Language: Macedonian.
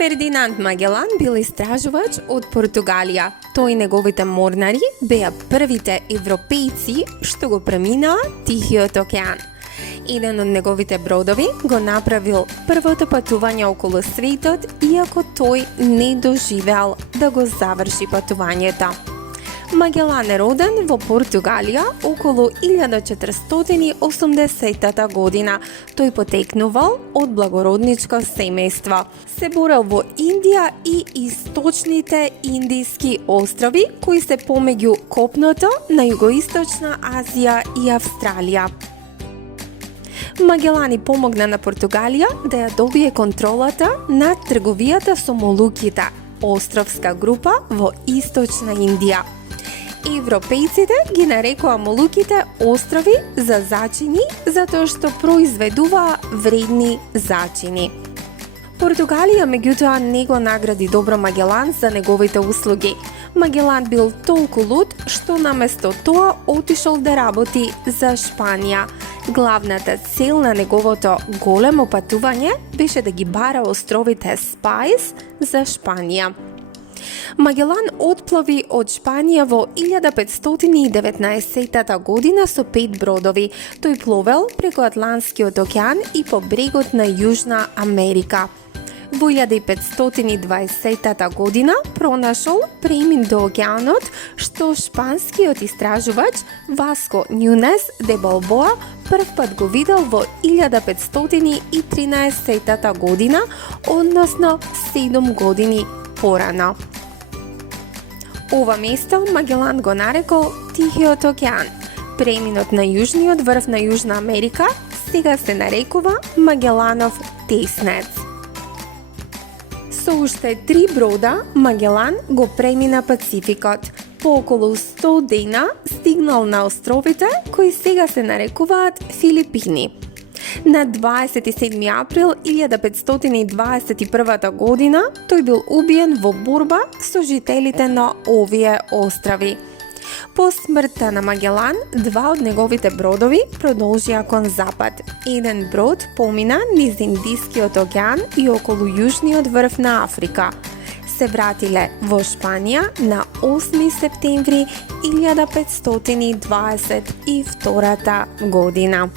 Фердинанд Магелан бил истражувач од Португалија. Тој и неговите морнари беа првите европејци што го преминаа Тихиот океан. Еден од неговите бродови го направил првото патување околу светот, иако тој не доживеал да го заврши патувањето. Магелан е роден во Португалија околу 1480 година. Тој потекнувал од благородничко семејство. Се борел во Индија и источните индиски острови, кои се помеѓу копното на југоисточна Азија и Австралија. Магелан помогна на Португалија да ја добие контролата над трговијата со молуките, островска група во источна Индија. Европејците ги нарекоа молуките острови за зачини затоа што произведуваа вредни зачини. Португалија меѓутоа не го награди добро Магелан за неговите услуги. Магелан бил толку луд што наместо тоа отишол да работи за Шпанија. Главната цел на неговото големо патување беше да ги бара островите Спајс за Шпанија. Магелан отплави од Шпанија во 1519 година со 5 бродови. Тој пловел преку Атлантскиот океан и по брегот на Јужна Америка. Во 1520 година пронашол премин до океанот што шпанскиот истражувач Васко Нюнес де Балбоа првпат го видел во 1513 година, односно 7 години порано. Ова место Магелан го нарекол Тихиот океан. Преминот на јужниот врв на Јужна Америка сега се нарекува Магеланов теснец. Со уште 3 брода Магелан го премина Пацификот. По околу 100 дена стигнал на островите кои сега се нарекуваат Филипини. На 27 април 1521 година тој бил убиен во борба со жителите на овие острови. По смртта на Магелан, 2 од неговите бродови продолжија кон запад. Еден брод помина низ Индискиот океан и околу јужниот врв на Африка. Се вратиле во Шпанија на 8 септември 1522 година.